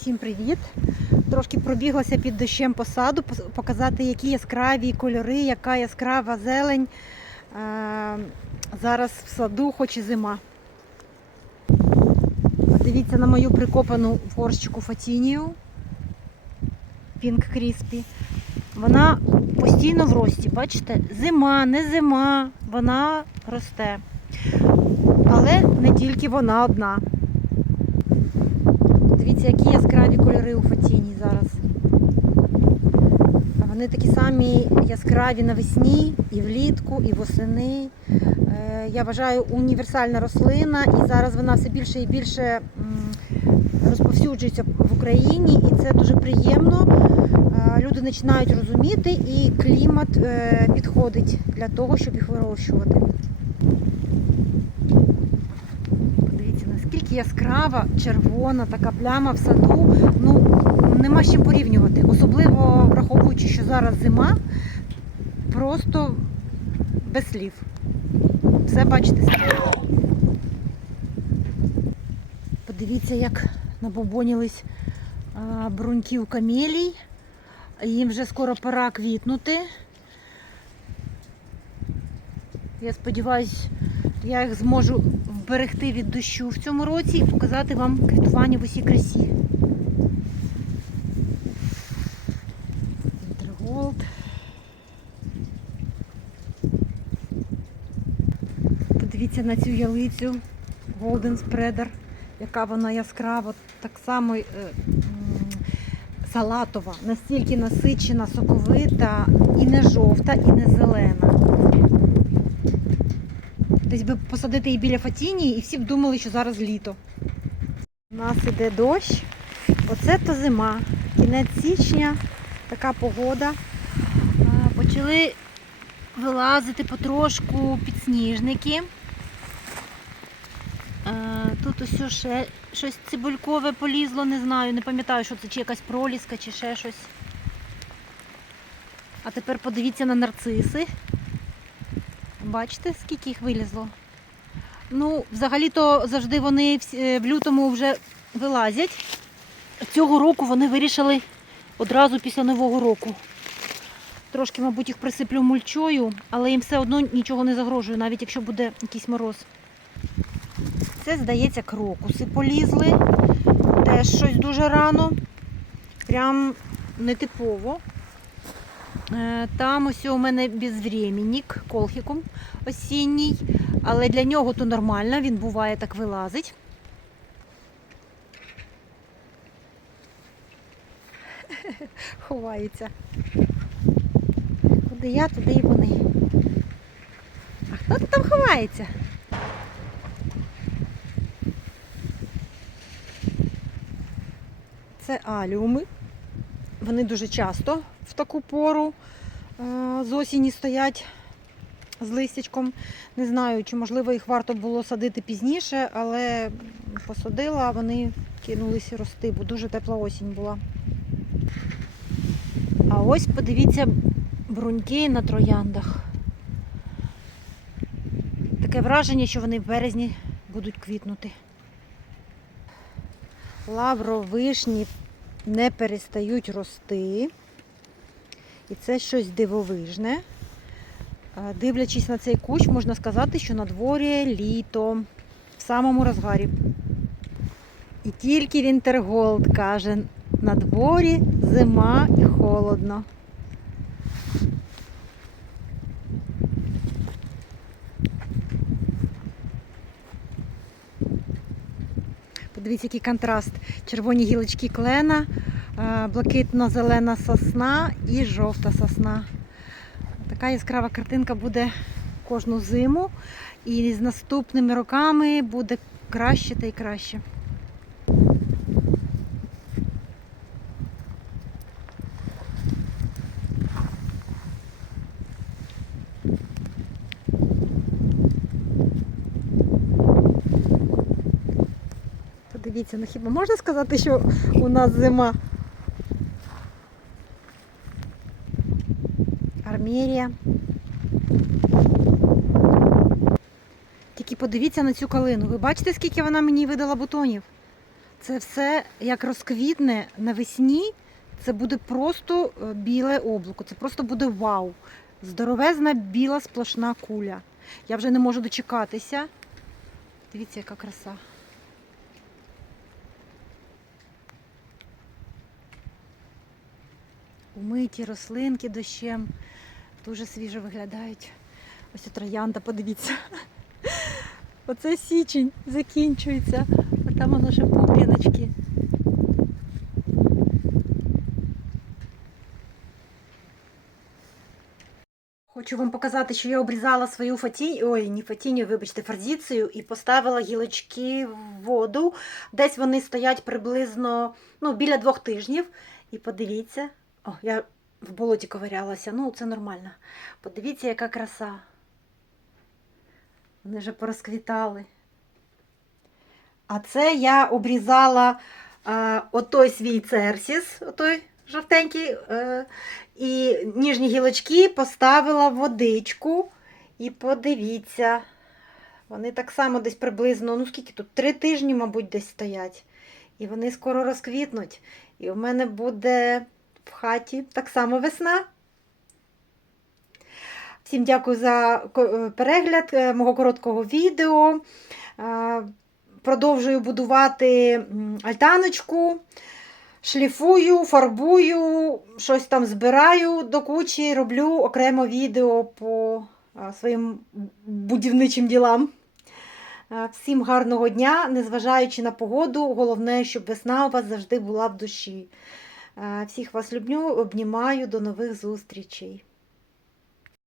Всім привіт! Трошки пробіглася під дощем по саду, показати, які яскраві кольори, яка яскрава зелень. Е, Зараз в саду, хоч і зима. Подивіться на мою прикопану в горщику фатінію Pink Crispy. Вона постійно в рості, бачите? Зима, не зима, вона росте. Але не тільки вона одна. Дивіться, які яскраві кольори у фатіні зараз. Вони такі самі яскраві навесні, і влітку, і восени. Е, Я вважаю універсальна рослина, і зараз вона все більше і більше розповсюджується в Україні, і це дуже приємно. Е, Люди починають розуміти, і клімат е, підходить для того, щоб їх вирощувати. Подивіться, наскільки яскрава, червона така пляма в саду. Ну, нема з чим порівнювати. Особливо враховуючи, що зараз зима, просто без слів. Все бачите. Подивіться, як набобонілись бруньків камелій. Їм вже скоро пора квітнути. Я сподіваюся, я їх зможу вберегти від дощу в цьому році і показати вам квітування в усій красі. Інтерголд. Подивіться на цю ялицю Golden Spreader, яка вона яскрава, так само е, салатова, настільки насичена, соковита, і не жовта, і не зелена. Десь би посадити її біля Фатінії і всі б думали, що зараз літо. У нас іде дощ. Оце то зима. Кінець січня, така погода. Почали вилазити потрошку підсніжники. Тут ось ще щось цибулькове полізло, не знаю, не пам'ятаю, що це, чи якась проліска, чи ще щось. А тепер подивіться на нарциси. Бачите, скільки їх вилізло? Ну, взагалі-то завжди вони е, в лютому вже вилазять. Цього року вони вирішили одразу після Нового року. Трошки, мабуть, їх присиплю мульчою, але їм все одно нічого не загрожує, навіть якщо буде якийсь мороз. Це, здається, крокуси полізли. Теж щось дуже рано. Прям нетипово. Е, Там ось у мене безвременник, колхікум осінній, але для нього то нормально, він буває так вилазить. Ховаються. Куди я, туди і вони. А хто там ховається? Це аліуми. Вони дуже часто в таку пору е, з осені стоять з листячком. Не знаю, чи можливо їх варто було садити пізніше, але посадила, а вони кинулися рости, бо дуже тепла осінь була. А ось подивіться бруньки на трояндах. Таке враження, що вони в березні будуть квітнути. Лавровишні не перестають рости. І це щось дивовижне. Дивлячись на цей кущ, можна сказати, що на дворі літо в самому розгарі. І тільки Вінтерголд каже, на дворі зима і холодно. Подивіться, який контраст. Червоні гілочки клена, блакитно-зелена сосна і жовта сосна. Така яскрава картинка буде кожну зиму. І з наступними роками буде краще та й краще. Подивіться, ну хіба можна сказати, що у нас зима? Армерія. Тільки подивіться на цю калину. Ви бачите, скільки вона мені видала бутонів? Це все як розквітне навесні, це буде просто е, біле облако. Це просто буде вау. Здоровезна біла сплошна куля. Я вже не можу дочекатися. Дивіться, яка краса. Умиті рослинки дощем. Дуже свіжо виглядають. Ось троянда, подивіться. Оце січень закінчується. А там воно ще пуп'яночки. Хочу вам показати, що я обрізала свою фатіню, ой, не фатіню, вибачте, форзіцію і поставила гілочки в воду. Десь вони стоять приблизно ну, біля двох тижнів. І подивіться, о, я в болоті ковирялася, ну це нормально. Подивіться, яка краса. Вони вже порозквітали. А це я обрізала а, отой свій церсіс, отой жовтенький, е, і ніжні гілочки поставила в водичку. І подивіться, вони так само десь приблизно, ну скільки тут, три тижні, мабуть, десь стоять. І вони скоро розквітнуть. І у мене буде в хаті так само весна. Всім дякую за перегляд е, мого короткого відео. Е, Продовжую будувати альтаночку, шліфую, фарбую, щось там збираю до кучі, роблю окремо відео по е, своїм будівничим ділам. Е, Всім гарного дня, незважаючи на погоду, головне, щоб весна у вас завжди була в душі. Е, Всіх вас люблю, обнімаю, до нових зустрічей.